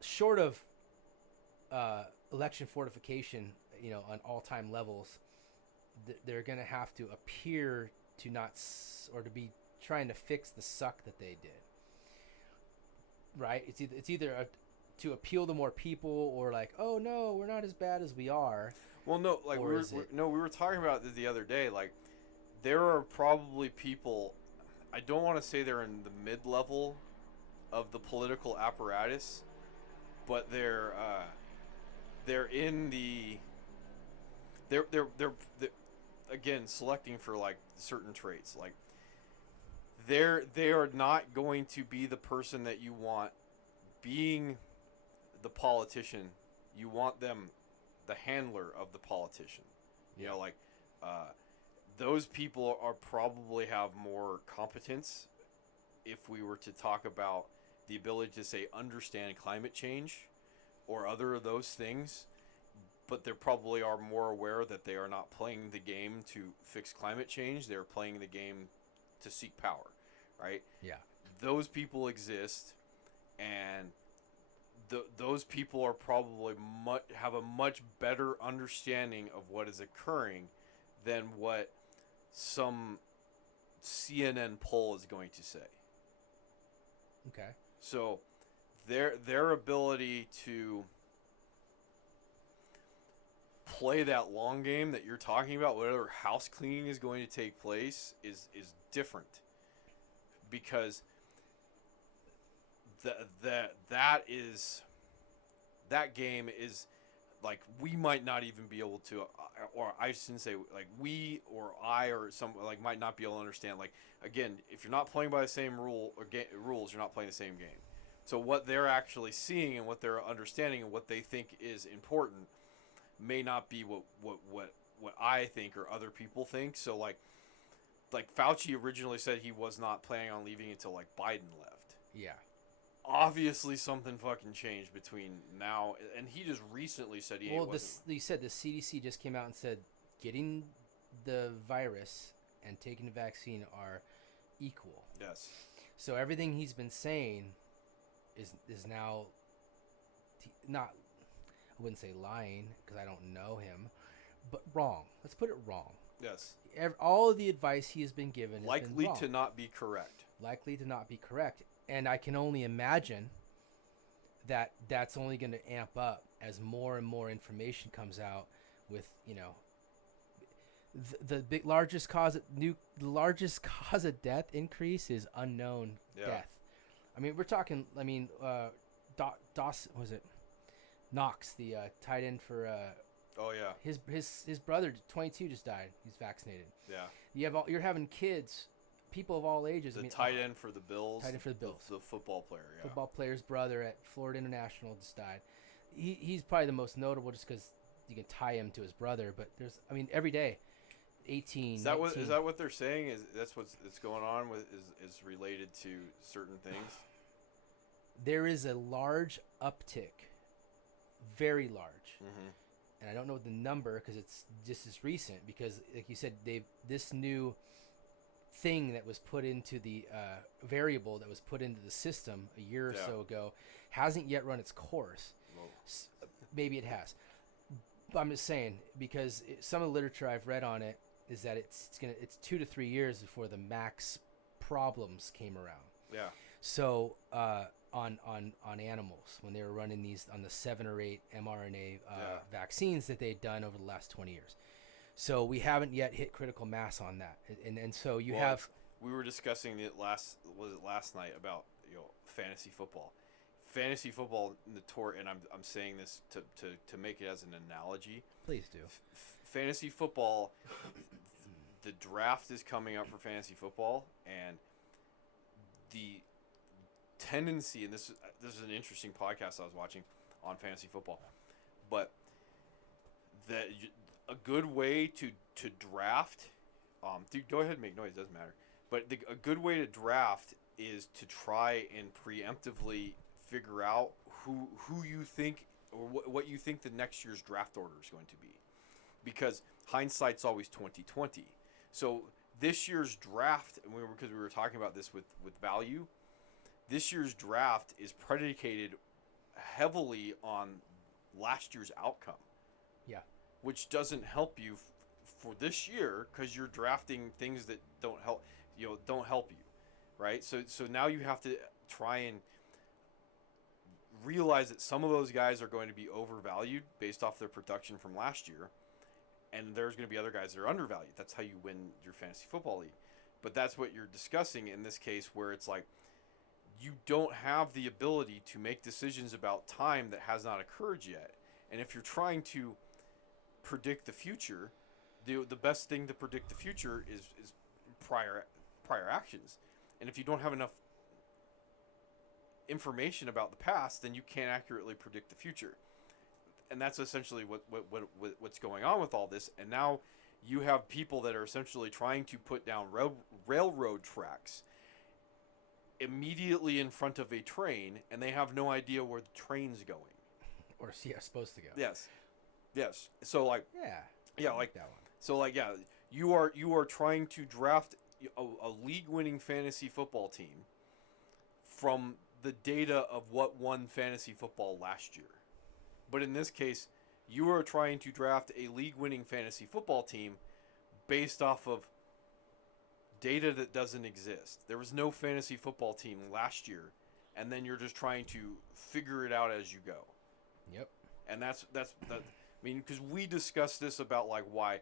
short of election fortification, on all-time levels, they're going to have to appear to not or to be trying to fix the suck that they did. Right? It's either to appeal to more people, or like, oh no, we're not as bad as we are. Well, no, like Or is it? we were talking about this the other day. Like, there are probably people. I don't want to say they're in the mid level of the political apparatus, but they're in the they're again selecting for like certain traits. Like, they are not going to be the person that you want being the politician. You want them the handler of the politician. You Yeah. know, like, uh, those people are probably have more competence if we were to talk about the ability to say understand climate change or other of those things, but they probably are more aware that they are not playing the game to fix climate change. They're playing the game to seek power, right? Yeah. Those people exist, and those people are probably have a much better understanding of what is occurring than what some CNN poll is going to say. Okay. So their ability to play that long game that you're talking about, whatever house cleaning is going to take place, is different, because that game is like, we might not even be able to, or I shouldn't say like we or I or some like might not be able to understand. Like, again, if you're not playing by the same rules, you're not playing the same game. So what they're actually seeing and what they're understanding and what they think is important may not be what I think or other people think. So like Fauci originally said he was not planning on leaving until like Biden left. Yeah. Obviously something fucking changed between now, and he just recently said he Well, wasn't. you said the CDC just came out and said getting the virus and taking the vaccine are equal. Yes. So everything he's been saying is now not, I wouldn't say lying because I don't know him, but wrong. Let's put it wrong. Yes. All of the advice he has been given has been Likely wrong. to not be correct. Likely to not be correct. And I can only imagine that that's only going to amp up as more and more information comes out with, the big largest cause of death increase is unknown Yeah. death. I mean, we're talking. I mean, was it Knox, the tight end for Oh yeah. his brother, 22, just died. He's vaccinated. Yeah. You're having kids, people of all ages. The I mean, tight end for the Bills. tight end for the Bills. The football player. Yeah. Football player's brother at Florida International just died. He's probably the most notable just because you can tie him to his brother. But every day, 18. Is that 19, what they're saying? Is that's what's going on with is related to certain things? there is a large uptick, very large, Mm-hmm. and I don't know the number because it's just as recent. Because, like you said, this new thing that was put into the variable that was put into the system a year or Yeah. so ago hasn't yet run its course. Well, Maybe it has, but I'm just saying because some of the literature I've read on it is that it's 2 to 3 years before the max problems came around. yeah. So on animals when they were running these on the 7 or 8 mRNA Yeah. vaccines that they'd done over the last 20 years. So we haven't yet hit critical mass on that, and so you Well, have. we were discussing it last night about fantasy football. Fantasy football in the tour, and I'm saying this to make it as an analogy. Please do. Fantasy football, the draft is coming up for fantasy football, and the tendency, and this is an interesting podcast I was watching on fantasy football, but that a good way to draft, dude, go ahead and make noise, doesn't matter, but a good way to draft is to try and preemptively figure out who you think or what you think the next year's draft order is going to be, because hindsight's always 2020. So this year's draft, and because we were talking about this with value, this year's draft is predicated heavily on last year's outcome. Yeah. Which doesn't help you for this year because you're drafting things that don't help you, right? So now you have to try and realize that some of those guys are going to be overvalued based off their production from last year, and there's going to be other guys that are undervalued. That's how you win your fantasy football league. But that's what you're discussing in this case, where it's like you don't have the ability to make decisions about time that has not occurred yet. And if you're trying to predict the future, the best thing to predict the future is prior actions. And if you don't have enough information about the past, then you can't accurately predict the future. And that's essentially what's going on with all this. And now you have people that are essentially trying to put down railroad tracks immediately in front of a train, and they have no idea where the train's going. Or supposed to go. Yes. So like Yeah, like that one. so like yeah, you are trying to draft a league-winning fantasy football team from the data of what won fantasy football last year. But in this case, you are trying to draft a league-winning fantasy football team based off of data that doesn't exist. There was no fantasy football team last year, and then you're just trying to figure it out as you go. Yep. And that's I mean, because we discussed this about like why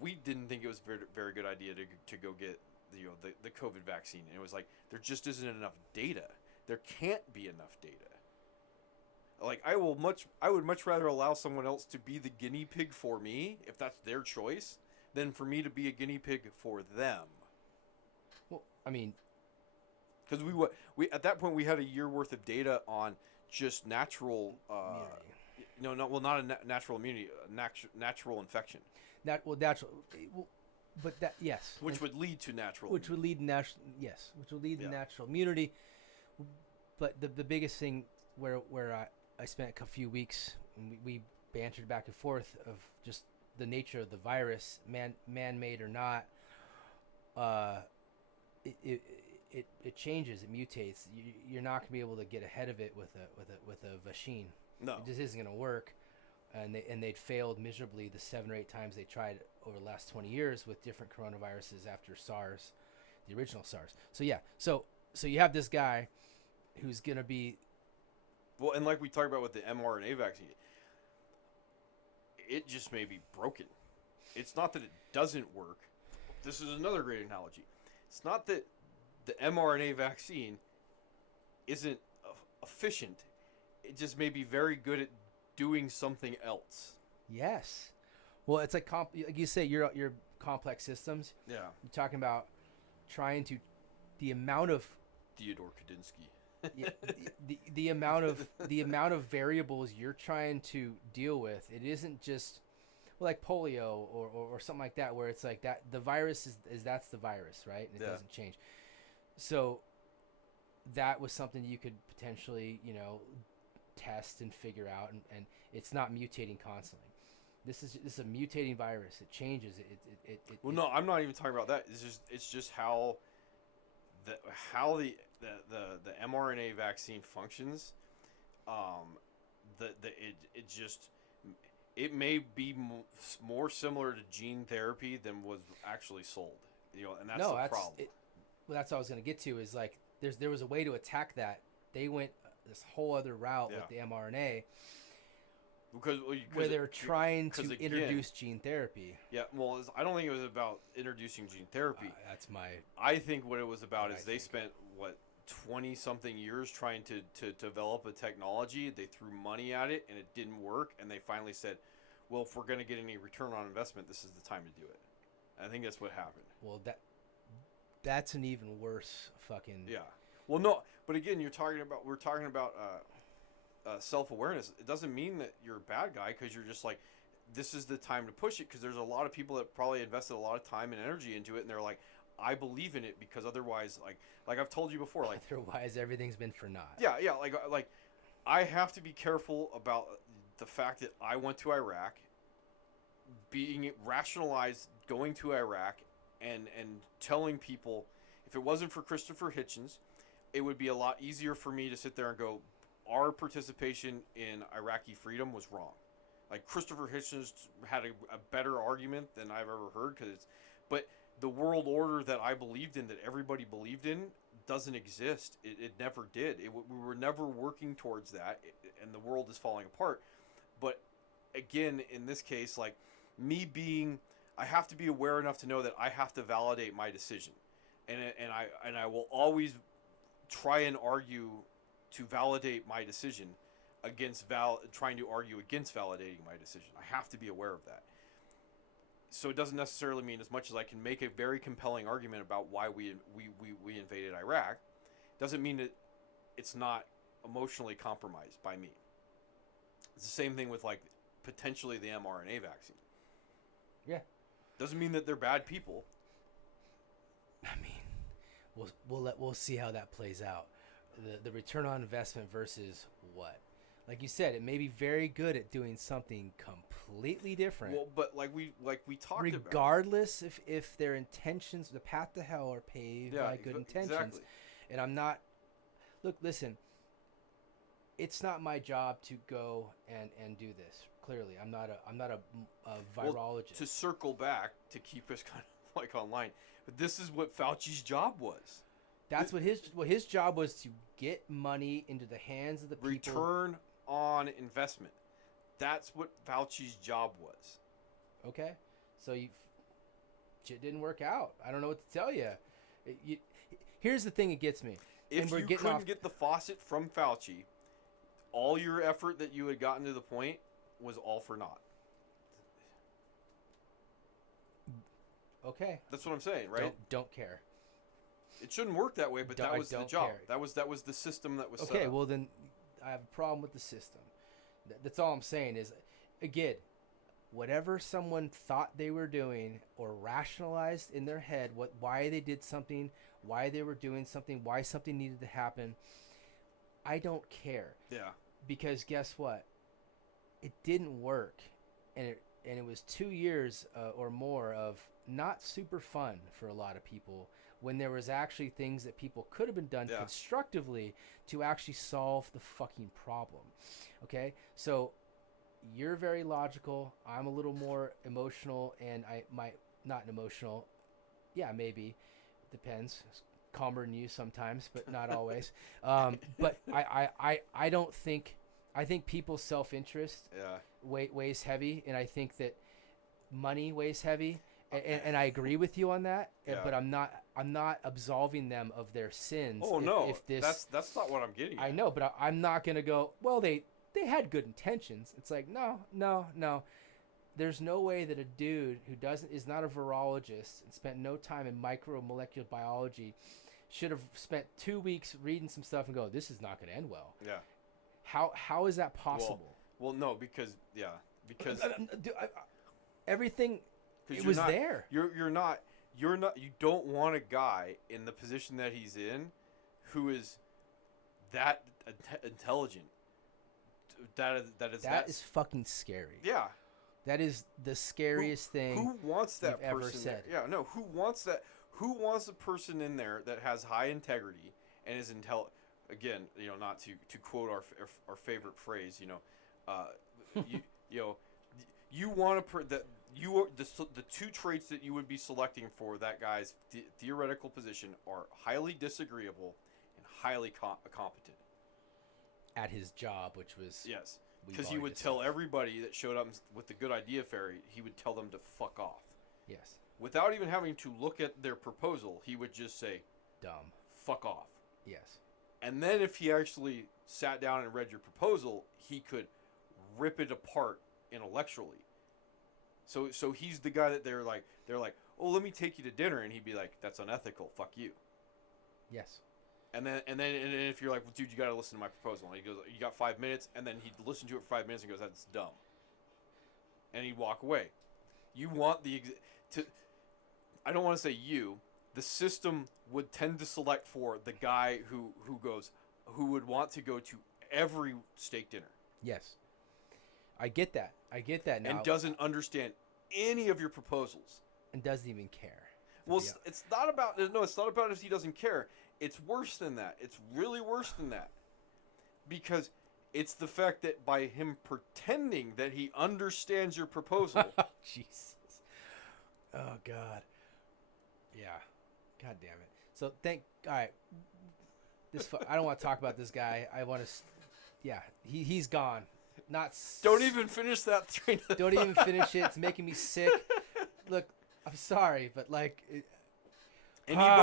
we didn't think it was a very, very good idea to go get the COVID vaccine. And it was like there just isn't enough data. There can't be enough data. Like I would much rather allow someone else to be the guinea pig for me if that's their choice than for me to be a guinea pig for them. Well, I mean, because we at that point we had a year worth of data on just natural not a natural immunity, natural infection. Natural, but that yes, Which would lead to natural. Which would lead to natural immunity. But the biggest thing where I spent a few weeks and we bantered back and forth of just the nature of the virus, man-made or not. It changes, it mutates. You're not gonna be able to get ahead of it with a vaccine. No, it just isn't gonna work. And they'd failed miserably the 7 or 8 times they tried over the last 20 years with different coronaviruses after SARS, the original SARS. So yeah, so you have this guy who's gonna be well, and like we talked about with the mRNA vaccine, it just may be broken. It's not that it doesn't work. This is another great analogy. It's not that the mRNA vaccine isn't efficient. It just may be very good at doing something else. Yes. Well, it's like you say, your complex systems. Yeah. You're talking about trying to the amount of Theodore Kadinsky. the amount of variables you're trying to deal with. It isn't just like polio or something like that, where it's like that the virus is that's the virus, right? And it doesn't change. So that was something you could potentially, test and figure out, and it's not mutating constantly. This is a mutating virus. It changes. No, I'm not even talking about that. It's just how the mRNA vaccine functions. It may be more similar to gene therapy than was actually sold. And that's the problem. Well, that's what I was going to get to. Is like there was a way to attack that. They went this whole other route with the mRNA, where they're trying to introduce gene therapy. Yeah, well, I don't think it was about introducing gene therapy. I think what it was about is they spent 20-something years trying to develop a technology. They threw money at it and it didn't work, and they finally said, well, if we're going to get any return on investment, this is the time to do it. And I think that's what happened. Well, that's an even worse fucking... Yeah. Well, no, but again, we're talking about self-awareness. It doesn't mean that you're a bad guy because you're just like, this is the time to push it, because there's a lot of people that probably invested a lot of time and energy into it, and they're like, I believe in it because otherwise, like I've told you before, like otherwise everything's been for naught. Yeah, like I have to be careful about the fact that I went to Iraq, being rationalized going to Iraq, and telling people if it wasn't for Christopher Hitchens, it would be a lot easier for me to sit there and go, our participation in Iraqi freedom was wrong. Like Christopher Hitchens had a better argument than I've ever heard, but the world order that I believed in, that everybody believed in, doesn't exist. It never did. We were never working towards that, and the world is falling apart. But again, in this case, like I have to be aware enough to know that I have to validate my decision, and I will always try and argue to validate my decision against trying to argue against validating my decision. I have to be aware of that. So it doesn't necessarily mean, as much as I can make a very compelling argument about why we invaded Iraq, doesn't mean that it's not emotionally compromised by me. It's the same thing with like potentially the mRNA vaccine. Yeah. Doesn't mean that they're bad people. I mean, we'll see how that plays out. The return on investment versus what? Like you said, it may be very good at doing something completely different. Well, but like we talked about, regardless if their intentions, the path to hell, are paved by good intentions. Exactly. And I'm not. Look, listen. It's not my job to go and do this. Clearly, I'm not a virologist. Well, to circle back to keep us kind of like online, but this is what Fauci's job was. That's what his job was, to get money into the hands of the people. Return on investment. That's what Fauci's job was. Okay, so shit didn't work out. I don't know what to tell you. Here's the thing that gets me. If you couldn't get the faucet from Fauci, all your effort that you had gotten to the point was all for naught. Okay. That's what I'm saying, right? Don't care. It shouldn't work that way, but that was the job. Care. That was the system that was set okay, up. well then I have a problem with the system. That's all I'm saying is, again, whatever someone thought they were doing or rationalized in their head why they did something, why they were doing something, why something needed to happen, I don't care. Yeah. Because guess what? It didn't work, and it was 2 years or more of not super fun for a lot of people, when there was actually things that people could have been done constructively to actually solve the fucking problem. Okay? So you're very logical. I'm a little more emotional, and I might not emotional. Yeah, maybe. Depends. Calmer than you sometimes, but not always. But I don't think, I think people's self-interest weighs heavy, and I think that money weighs heavy. And I agree with you on that, but I'm not absolving them of their sins. Oh, no, if this, that's not what I'm getting at. I know, but I'm not gonna go, well, they had good intentions. It's like, no. There's no way that a dude who is not a virologist and spent no time in micromolecular biology should have spent 2 weeks reading some stuff and go, this is not gonna end well. Yeah. How is that possible? Well, no, because everything. It was there. You don't want a guy in the position that he's in who is that intelligent. That is fucking scary. Yeah. That is the scariest thing. Who wants that person ever said? There? Yeah, no, who wants that? Who wants a person in there that has high integrity and is again, not to quote our favorite phrase, you want that you are the two traits that you would be selecting for that guy's theoretical position are highly disagreeable and highly competent at his job, which was yes, because he would tell everybody that showed up with the good idea fairy, he would tell them to fuck off. Yes, without even having to look at their proposal, he would just say, "Dumb, fuck off." Yes, and then if he actually sat down and read your proposal, he could rip it apart intellectually. So he's the guy that they're like, oh, let me take you to dinner, and he'd be like, that's unethical, fuck you. Yes. And then if you're like, well, dude, you got to listen to my proposal, and he goes, you got 5 minutes, and then he'd listen to it for 5 minutes and goes, that's dumb, and he'd walk away. You want I don't want to say the system would tend to select for the guy who would want to go to every steak dinner. Yes. I get that now. And doesn't understand any of your proposals. And doesn't even care. Well, it's not about if he doesn't care. It's worse than that. It's really worse than that. because it's the fact that by him pretending that he understands your proposal. Jesus. Oh God. Yeah. God damn it. So all right. I don't want to talk about this guy. I want to. Yeah, he's gone. Don't even finish that train. Don't even finish it. It's making me sick. Look, I'm sorry, but like. Anybody